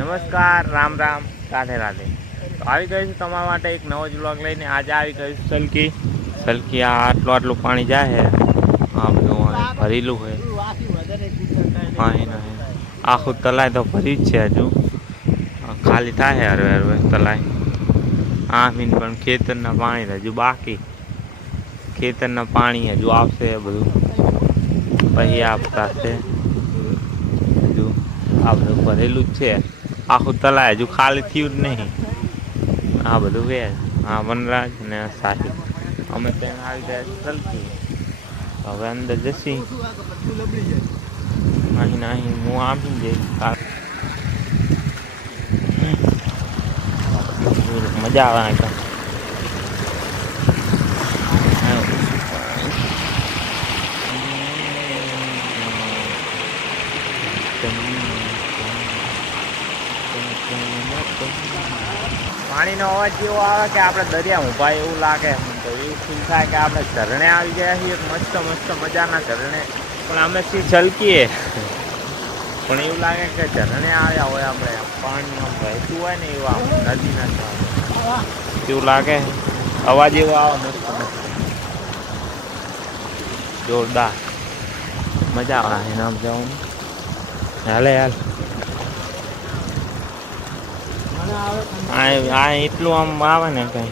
નમસ્કાર, રામ રામ, રાધે રાધે. તો આવી ગયું છું તમારા માટે એક નવો જ વ્લોગ લઈને. આજે આવી ગયું સલકી સલકી. આ આટલું પાણી જાય છે, આ બધું ભરેલું હોય. આખું તલાય તો ભરી જ છે, હજુ ખાલી થાય હરવે હરવે તલાય. મીન પણ ખેતરના પાણી હજુ બાકી. ખેતરના પાણી હજુ આવશે બધું, પછી આપતા છે. હજુ આ બધું ભરેલું જ છે. આખું તલાય હજુ ખાલી થયું જ નહીં. આ બધું વે વનરાજ ને સાહિલ અમે ત્યાં આવી ગયા સલકી. હવે અંદર જશી અહીં અહીં હું આમી જઈશ. મજા આવે. પાણીનો અવાજ જેવો આવે કે આપણે દરિયા ઊભા એવું લાગે. તો એવું ફીલ થાય કે આપણે ઝરણે આવી ગયા છીએ, મસ્ત મસ્ત મજાના ઝરણે. પણ અમે સી છલકીએ પણ એવું લાગે કે ઝરણે આવ્યા હોય. આપણે પાણીમાં વહેતું હોય ને એવું આવે, નદીના એવું લાગે. અવાજ એવો આવે મસ્ત મસ્ત જોરદાર. મજા આવે એનામ જવાનું. હાલે હાલ આ એટલું આમ આવે ને કઈ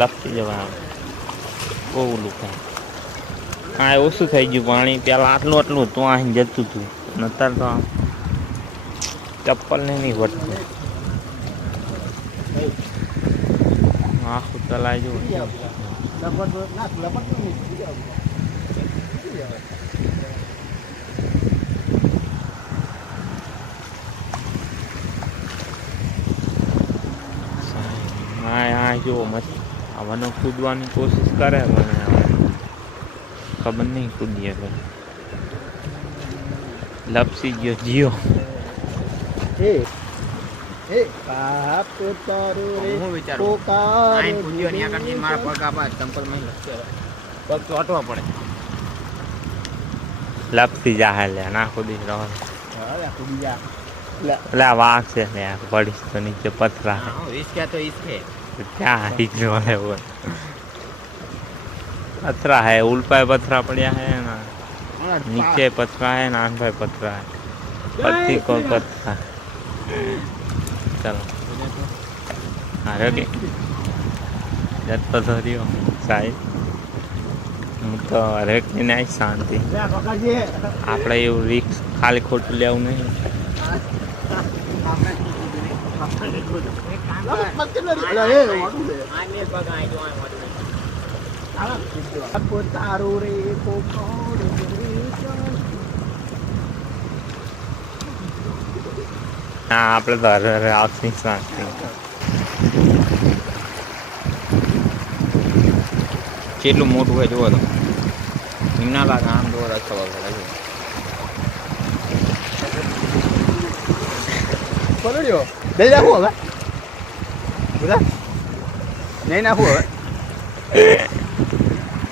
લપસી જવા આવે. બહુ લુકાય. આ ઓછું થઈ ગયું પાણી. પેલા આટલું આટલું હતું, અહીં જતું હતું. નતર તો આમ ચપ્પલને નહીં વળતું. આખું તલાય જો. હા જો મસ્ત. આવવાનો કૂદવાની કોશિશ કરે પણ ખબર નહીં કૂદીએ. લપસી ગયો જીઓ. લપસી જા લે ના ખુદી રહો. એટલે વાઘ છે ને પડીશ તો નીચે પથરા. क्या हिजने वाले वो पथरा है. उल्पा पथरा पड़िया है ना, नीचे पथरा है, नान भाई पथरा है, पत्ती को पथरा. चलो अरे के जब तो धरियो साहिल. હું તો હરેકની નહીં શાંતિ. આપણે એવું રિક્સ ખાલી ખોટું લેવું નહીં. હા આપણે તો હરે આવતી શાંતિ. કેટલું મોટું હોય જોવો તો. ના લાગે આમ જોવો રસ્તો પલડ્યો દઈ નાખું હવે. બધા નહીં નાખું હવે.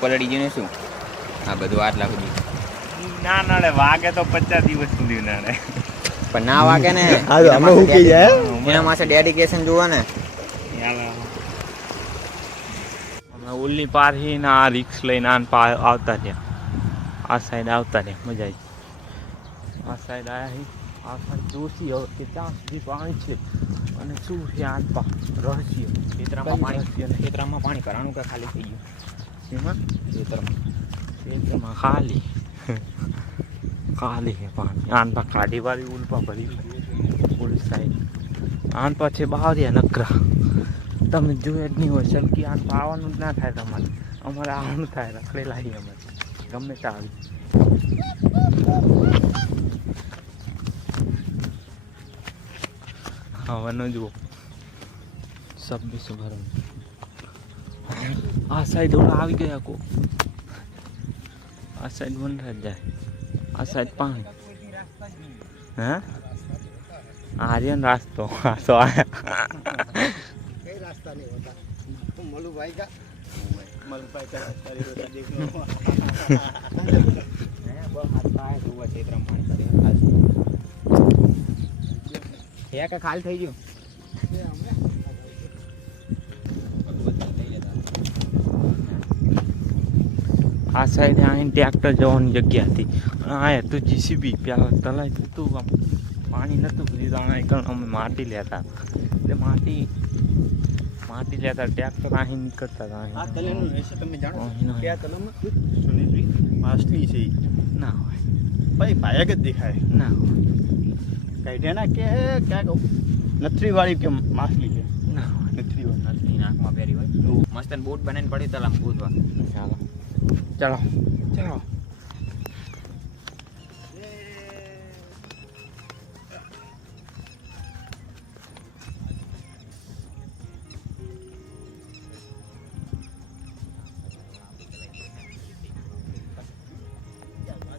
પલડી ગયું ને શું આ બધું આટલા સુધી ના નડે. વાગે તો 50 દિવસ સુધી નડે પણ ના વાગે ને. અમે ઉકી જાય એના માટે ડેડિકેશન જોવા ને. અમે ઉલ્લી પારથી ને આ રિક્સ લઈને આવતા રહ્યા. આ સાઈડ આવતા રહ્યા. મજા આવી. આ સાઈડ આવ્યા. આ સાઈડ જોશી હવે કે ત્યાં સુધી પાણી છે અને શું છે આ રહસ્ય. ખેતરામાં પાણી ભરાણું કે ખાલી થઈ ગયું. એમાં ખેતરમાં ખાલી છે પાણી. આનપા કાઢી વાળી ઉલ્પા ભરી ઉલ સાઈડ. આનપા છે બાવરિયા નકરા. તમે જોયે જ નહીં હોય. સલકી આનપા આવવાનું જ ના થાય તમારે. અમારે આવવાનું થાય. રખડેલા છીએ અમે ગમે ત્યાં આવી. હવાનો જુઓ. સબ્બી સુભર આ સાઈડ ઓલા આવી ગયા કો. આ સાઈડ વનરાજ જાય. આ સાઈડ પાણી. હે આર્યન રાસ્તો આસો આયા. કઈ રાસ્તા નહીં હોતા. तुम मलू भाई का मलू भाई का रास्ता नहीं होता देखो. है वो हाथ पाए हुआ क्षेत्र में पानी करे. હે કે ખાલી થઈ ગયું આ સાઈડે આવીને ટ્રેક્ટર જવાની જગ્યા હતી આ હતું જીસીબી પેલા તલાઈ હતું આમ પાણી નહોતું દીધું આ અમે માટી લેતા એટલે માટી લેતા ટ્રેક્ટર અહીં નીકળતા હતા આ તલેનું રહેશે તમે જાણો અહીં કે આ તલમાં સુનેરી માછલી છે ઈ. ના હોય ભાઈ ભાયક જ દેખાય ના હોય કાઢ્યાના કે ક્યાંક નથરીવાળી કે માછલી છે ના હોય નથરીવાળી નથની નાકમાં પહેરી હોય મસ્ત બોટ બનાવીને પડી તલામ ગોતવા ચાલો ચાલો ચાલો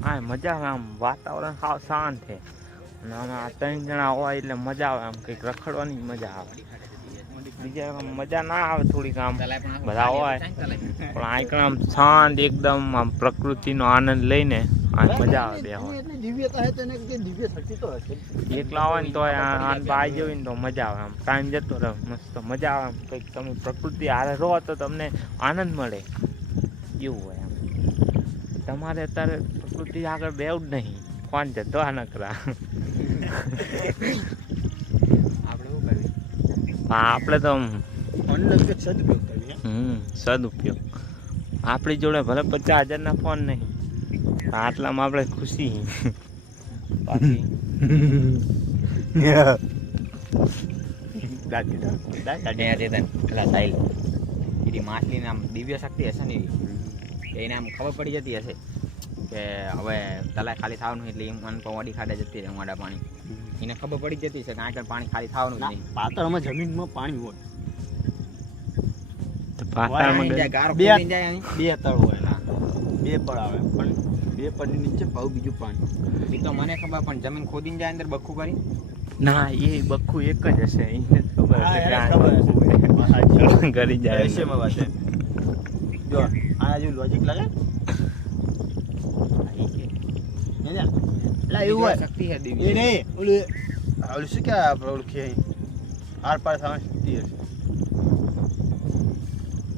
હા મજા આવે આમ વાતાવરણ સાવ શાંત છે અને આમ આ 3 જણા હોય એટલે મજા આવે આમ કંઈક રખડવાની મજા આવે બીજા આમ મજા ના આવે થોડીક આમ બધા હોય પણ આ આમ શાંત એકદમ આમ પ્રકૃતિનો આનંદ લઈને આ મજા આવે બે હોય એટલે દિવ્યતા હે તેને કે દિવ્ય શક્તિ તો હશે એકલા હોય ને તો આન બાઈ જવી ને તો મજા આવે આમ ટાઈમ જતો રહે મસ્ત મજા આવે આમ કંઈક તમે પ્રકૃતિ હારે રહો તો તમને આનંદ મળે એવું હોય આમ તમારે અત્યારે પ્રકૃતિ આગળ બેવું જ નહીં ફોન જતો આ નકરા આપણે શું કરવી આપણે તો ફોનનો કે સદુપયોગ કરીએ સદુપયોગ આપણી જોડે ભલે 50,000 ફોન નહીં આટલામાં આપણે ખુશી બાકી માછલીને આમ દિવ્ય શક્તિ હશે ને એને આમ ખબર પડી જતી હશે કે હવે તલાઈ ખાલી થવાનું એટલે એમ મન પવાડી ખાડે જતી રહે વાડા પાણી એને ખબર પડી જતી છે કે આગળ પાણી ખાલી થવાનું જ નહીં પાતળમાં જમીનમાં પાણી હોય તો પાતાળમાં જાય, ગારો બે- ખોદીને જાય અહીં. બે તળ હોય ના બે પડ આવે પણ બે પડની નીચે પાછું બીજું પાણી એ તો મને ખબર પણ જમીન ખોદીને જાય અંદર બખું કરી ના એ બખું એક જ હશે એને જ ખબર હશે કે આ ખબર બખું હશે. હે. ઘરી જાય રહેસ્યમાં વાત છે જો આના જેવું લોજિક લાગે એને લા એવું હોય શક્તિ છે એ દિવ્ય નહીં ઓલું ઓલું શું કહેવાય આપણે ઓલું કે આર પાર થવાની શક્તિ હશે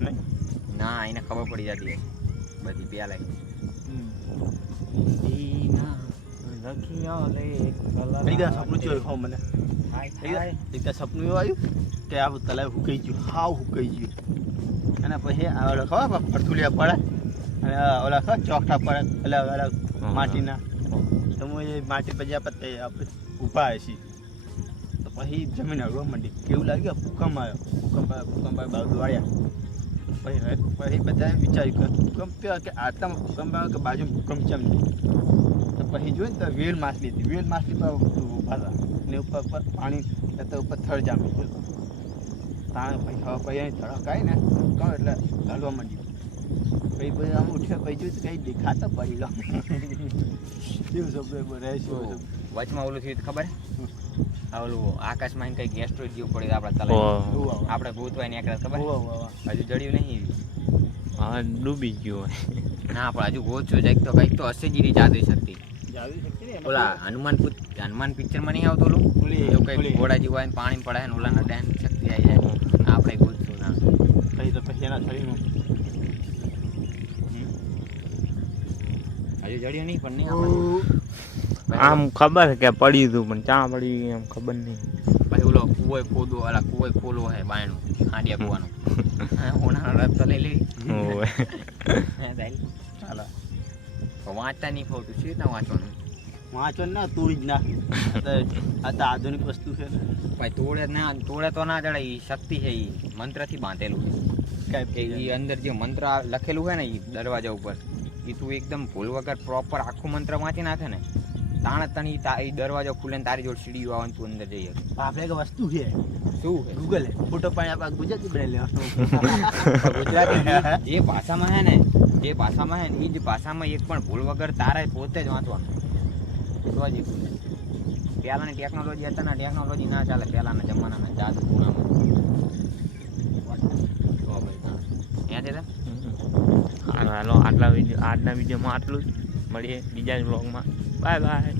નહીં ના એને ખબર પડી જતી હશે બધી પેલા એકદમ સપનું જોયું હો મને એકદમ સપનું એવું આવ્યું કે આ તલાવ હુકાઈ ગયું હાવ હુકાઈ ગયું અને પછી આ ઓલા ખબર ફરતુલિયા પડે અને ઓલા ખબર ચોકઠા પડે એટલે ઓલા માટીના તો હું એ માટી પછી આપણે ઊભા હશી તો પછી જમીન હળવા માંડી કેવું લાગ્યું ભૂકંપ આવ્યો ભૂકંપ આવ્યો બાજુ વાળ્યા પછી બધાએ વિચાર્યું કે ભૂકંપ કેવા કે આટલામાં ભૂકંપ આવ્યો કે બાજુ ભૂકંપ ચમ નહીં તો પછી જોયું ને તો વેલ માછલી હતી વેલ માછલી પર ઊભા હતા ને ઉપર પાણી તો ઉપર થળ જામી ગયો તાણે પછી હવે પછી અહીં ધડક આવી ને કહો એટલે હલવા માંડ્યું પછી પછી આમ ઉઠ્યો પછી જોયું તો કંઈ દેખાતા પડી લો કેવું શબ્દ રહેશે વચમાં ઓલું થયું ખબર આ ઓલું આકાશમાં કઈ ગેસ્ટ્રોઇડ જેવું પડ્યું આપણા તલાઈ ઓહ. આપણે ભૂતવાય ને એકલા ખબર હજુ જડ્યું નહીં હા ડૂબી ગયું હોય ના પણ હજુ ગોતશું કંઈક તો હશે જ એની જાદુ શક્તિ ઓલા હનુમાન પિક્ચરમાં નહીં આવતું ઓલું એવું કંઈક ઘોડા જેવું હોય ને પાણી પડે ને ઓલાના ડેન શક્તિ આવી જાય આપણે ગોતશું ના પછી તો પછી એના શરીરમાં હજુ જડ્યું નહીં પણ નહીં આપણે આમ ખબર કે પડ્યું હતું પણ ચા પડી એમ ખબર નહીં પછી ઓલો કુવો ખોલો હે બાયણું હાંડિયા કુવાનું ઉનાળો રસ્તો લઈ લેવી ઓય. ચાલો વાંચતા નહીં ફાવતું છે રીતના વાંચવાનું વાંચો ના તોડી જ નાખ આ તો આધુનિક વસ્તુ છે ને ભાઈ તોડે તો ના જડે એ શક્તિ છે એ મંત્રથી બાંધેલું છે કે એ અંદર જે મંત્ર લખેલું હોય ને એ દરવાજા ઉપર એ તું એકદમ ભૂલ વગર પ્રોપર આખું મંત્ર વાંચી નાખે ને તાણ એ દરવાજો ખુલે ને તારી જોડે સીડીઓ આવે ને તું અંદર જઈ શકે આપણે એક વસ્તુ છે શું છે ગૂગલ ફોટો પાણી આપણે ગુજરાતી બનાવી લેવાનું ગુજરાતી એ ભાષામાં હે ને એ જ ભાષામાં એક પણ ભૂલ વગર તારે પોતે જ વાંચવાનું તો જ ખુલે પહેલાંની ટેકનોલોજી હતા ને ટેકનોલોજી ના ચાલે પહેલાંના જમાનાના જાદુ ત્યાં હાલો આજના વિડીયોમાં આટલું જ મળીએ બીજા જ બ્લોગમાં બાય બાય